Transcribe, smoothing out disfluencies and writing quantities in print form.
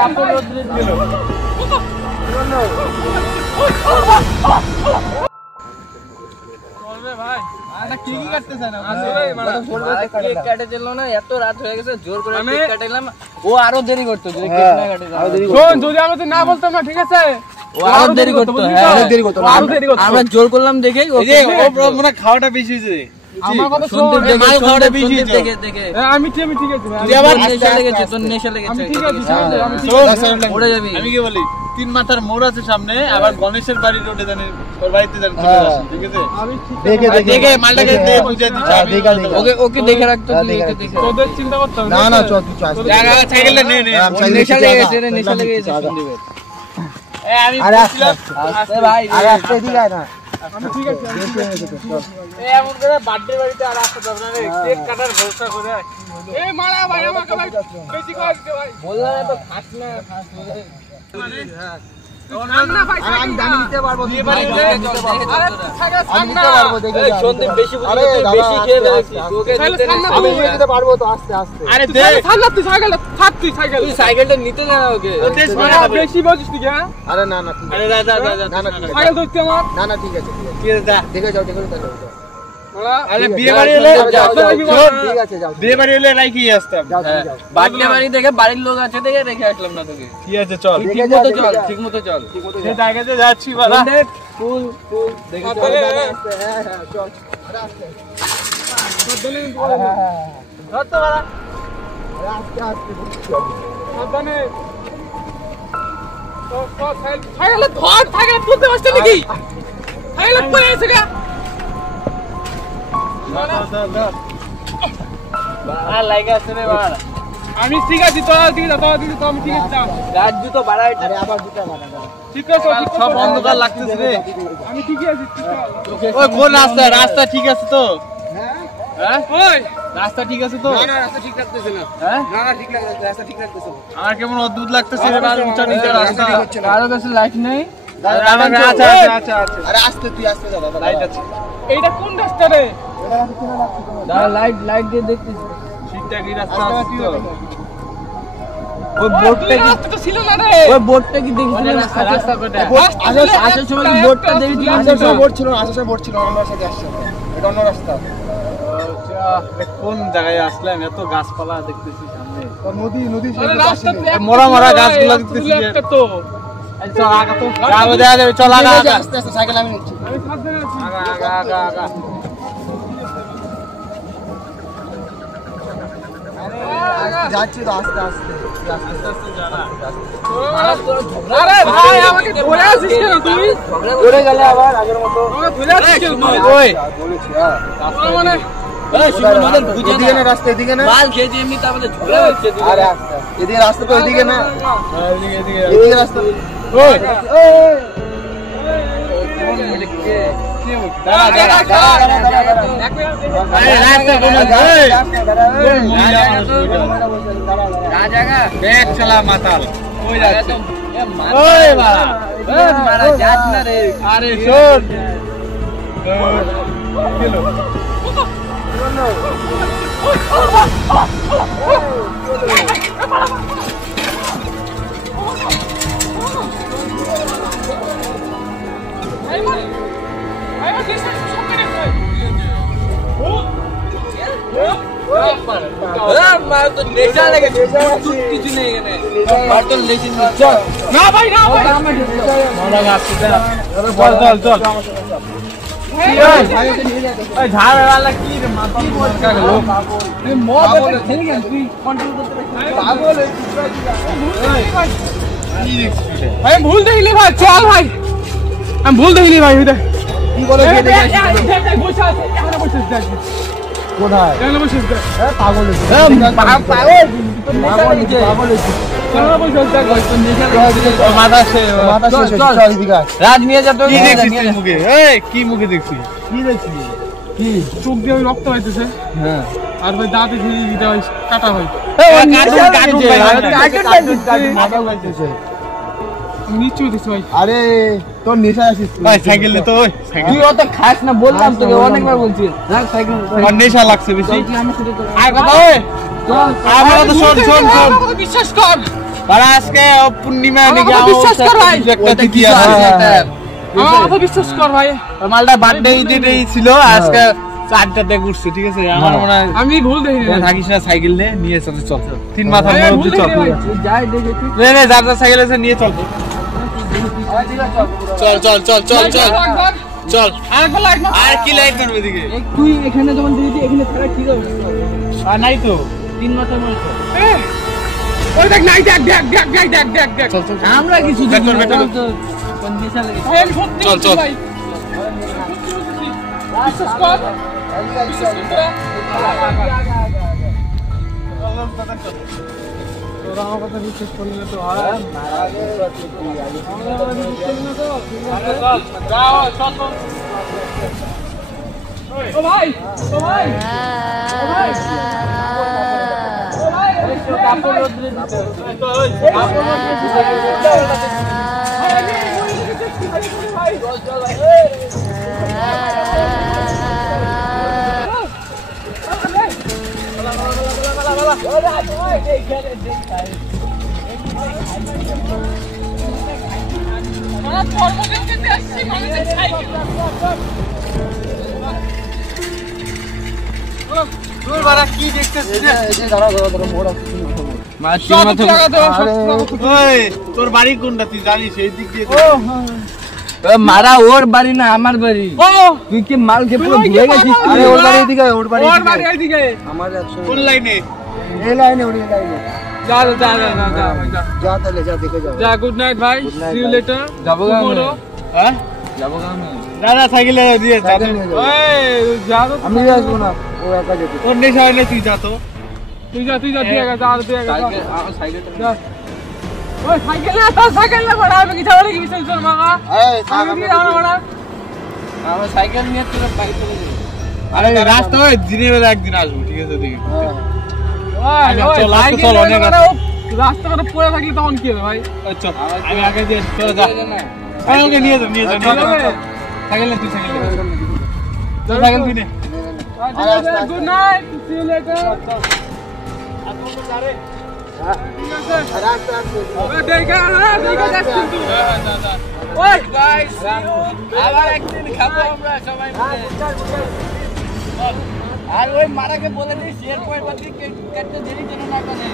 কাপড় রোদ্রে দিল চলবে ভাই এটা কি করতেছ না আসলে কেক কাটে দিল না এত রাত হয়ে গেছে জোর করে কেক কাটাইলাম ও আরো দেরি করতে যদি কেক না কাটে শোন যদি আমি না বলতাম না ঠিক আছে ও আরো দেরি করতে অনেক দেরি করতে আমরা জোর করলাম দেখে ও মনে খাওয়াটা বেশি হইছে আমার কথা শুন মাল খাওয়াটা বেশি হইছে দেখে আমি ঠিক আছে তুই আবার নেশা লেগেছে তোর নেশা লেগেছে আমি ঠিক আছে আমি ঠিক আছে ওড়ে যাবি আমি কি বলি তিন মাথার মোড় আছে সামনে আবার গণেশের বাড়ি রোডে জানি ওর বাড়িতে জানি ঠিক আছে দেখে মালটাকে দিয়ে বুঝাই দিচ্ছি ওকে ওকে দেখে রাখতো দেখে তোদের চিন্তা করতে হবে না না চল তুই চল জায়গা সাইকেলে নে নেশা লেগেছে রে নেশা লেগেছে সন্দীপের আমি বলছিলাম আস্তে ভাই আরে আস্তে দিগা না আমি ঠিক আছে এই এমন করে বার্থডে বাড়িতে আর আসতে যাব না রে কেক কাটার ভরসা করে এই মারা ভাই আমাকে ভাই বেশি কষ্ট ভাই বললা তো খাস না খাস রে না ভাই আমি দামি দিতে পারবো দিয়ে ভাই আমি দিতে পারবো দেখে এই সন্দীপ বেশি বুঝি বেশি খেয়ে দেখিস তোকে দিতে আমি দিতে পারবো তো আস্তে আস্তে আরে দে ছাড় তুই সাইকেল থাক তুই সাইকেলটা নিতে না ওকে ও দেশ মানে বেশি বুঝিস তুই হ্যাঁ আরে না না আরে যা না না সাইকেল ধরতে আমার না না ঠিক আছে ঠিক আছে যা দেখে যাও আরে বিয়ে বাড়ি এলে ঠিক আছে যাও বিয়ে বাড়ি এলে রাখি আসতাম বাড়ি বাড়ি দেখে বাড়ির লোক আছে দেখে রেখে আসলাম না তোকে ঠিক আছে চল ঠিকমতো চল সেই জায়গাতে যাচ্ছি বাবা ফুল দেখে চল হ্যাঁ চল আস্তে সাবধানে ধর তো বাবা আস্তে আস্তে সাবধানে তো সাইকেল ধর থাকে তুলতে পারছ নাকি সাইকেল পড়ে আছে গা আমি ঠিক আছি তো আমি ঠিক আছে রাত জুতো বাড়াই আরে আবার জুতো বাড়া ঠিক আছে সব অন্ধকার লাগতেছে রে আমি ঠিকই আছি ওই কোন রাস্তা ঠিক আছে তো হ্যাঁ ওই রাস্তা ঠিক আছে তো না রাস্তা ঠিক লাগতেছে না হ্যাঁ না ঠিক লাগতেছে রাস্তা ঠিক লাগতেছে আমার কেমন অদ্ভুত লাগতেছে রে আর উঁচা নিচে রাস্তা কারো কাছে লাইট নেই আচ্ছা আরে আস্তে তুই আস্তে যা দাদা লাইট আছে এইটা কোন রাস্তা রে দাদা লাইট দিয়ে দেখতেছি ঠিকঠাক এই রাস্তা আছে তো ওই বোর্ডটা কি রাস্তা তো ছিল না রে ওই বোর্ডটা কি দেখছিস রাস্তা কোটা আসার সময় কি বোর্ডটা দেখছিস আসার সময় বোর্ড ছিল আমার সাথে আসছে এটা অন্য রাস্তা আচ্ছা কোন জায়গায় আসলাম এত গাছপালা দেখতেছি সামনে নদী রাস্তা মরা গাছগুলো দেখতেছি একটা তো চল আগা তো যাবে দেখা যাবে চল আগা আস্তে আস্তে সাইকেল আমি নিচ্ছি আমি সাবধানে আছি আগা আরে যাচ্ছি তো আস্তে জানা আরে ভাই আমাকে ধরে আসিস কেন তুই ধরে গেলে আবার আগের মতো আমাকে ধরে আসিস কেন ওই বলেছি হ্যাঁ রাস্তা মানে এই সুমন ওদের বুঝে দিকে না রাস্তা এদিকে না মাল খেয়ে এমনি তাহলে ঝুলে হচ্ছে আরে আস্তে এদিকে রাস্তা তো এদিকে না এদিকে রাস্তা ওই কোন মানে কে দাঁড়া আরে রাস্তা কোন জায়গা ব্যাগ চালা মাতাল কই যাচ্ছে ওই মারা যাস না রে আরে শোন গেল নেশা লেগেছে কিছু নেই এখানে না ভাই চল ঝাড়ওয়ালা কি রে মাথা লোক ভাই ভুল দেখিনি ভাই চল ভাই আমি ভুল দেখিনি ভাই কি বলে কোথায় পাগল রাজ নিয়ে যাবো কি মুখে দেখছি কি চোখ দিয়ে ওই রক্ত হইতেছে হ্যাঁ আর ভাই দাঁতে ঝিরি দিতে হয় কাটা হয় নিচু দিছ ভাই আরে তোর নেশা আছিস ভাই সাইকেল নে তো তুই অত খাস না বললাম তোকে অনেকবার বলছি রাখ সাইকেল আমার নেশা লাগছে বেশি আমার সাথে তো আয় কথা ওই চল আমার তো শোন বিশ্বাস কর আর আজকে পূর্ণিমা নাকি বিশ্বাস কর ভাই একটা কি আছে আমার বিশ্বাস কর ভাই মালটা বার্থডে ডেই ছিল আজকে 4টাতে ঘুরছে ঠিক আছে আমার মনে হয় আমি ভুল দেখিনি থাকিস না সাইকেল নিয়ে চল চল তিন মাথার মধ্যে চল যাই দেখেছি নে যার সাইকেল আছে নিয়ে চল চল চল চল চল চল চল আর কি লাইট মারবে এদিকে তুই এখানে যখন দিয়েছি এখানে ছাড়া কি হবে আর নাই তো 3 মাথার মধ্যে ওই দেখ নাই দেখ চল চল আমরা কিছু বেতন, বেতন। কোন দিশা লাগে ভাই আমি সত্যি চল, চল। ভাই বিশ্বাস কর বিশ্বাস কর তোরা আমার কথা বিশ্বাস করলি না তো ও ভাই ও ভাই ও ভাই কাপড় রোদ্রে দিতে তোর বাড়া কি দেখতেছিস রে ওই তোর বাড়ি কোনটা তুই জানিস এই দিক দিয়ে মারা ওর বাড়ি না আমার বাড়ি তুই কি মালকে পুরো ভুলে গেছিস আরে ওর বাড়ি এদিকে ওর বাড়ি ওর বাড়ি এইদিকে আমার 100 কোন লাইনে এই লাইনে ওই লাইনে যা যা তাহলে যা দেখে যাও যা গুড নাইট ভাই সি ইউ লেটার যাবো গা আমি। হ্যাঁ যাবো গা আমি। দাদা সাইকেলে দিয়ে যা তো। ওই যা তো আমি আসবো না ও একা যেতে তোর নেশা হইলে তুই যা তো তুই যা তুই দিয়ে গেছে আর দিয়ে গেছে সাইকেল আমার সাইকেলটা যা ওই সাইকেল না তোর সাইকেল না বড় আমি কিছু বলে কি বিশাল চল মাগা আমি দিয়ে যাবো না বড় আমার সাইকেল নিয়ে তোর বাইক চলে যাবে আরে রাস্তা হয় দিনের বেলা একদিন আসবো ঠিক আছে দেখি ওই আচ্ছা, ওই চল, আজকে সাইকেল চল, অনেক মানে রাস্তাঘাটে পড়ে থাকলে তখন কি হবে ভাই চল আমি আগে দিয়ে চল যা আরে ওকে নিয়ে যা নিয়ে যা নিয়ে যা সাইকেল নে তুই সাইকেল নে তোর সাইকেল তুই নে good night see you later ওই গাইস আবার একদিন খাবো আমরা সবাই মিলে আর ওই মারাকে বলে দিস এরপর বাদ দিয়ে কাটতে দেরি যেন না করে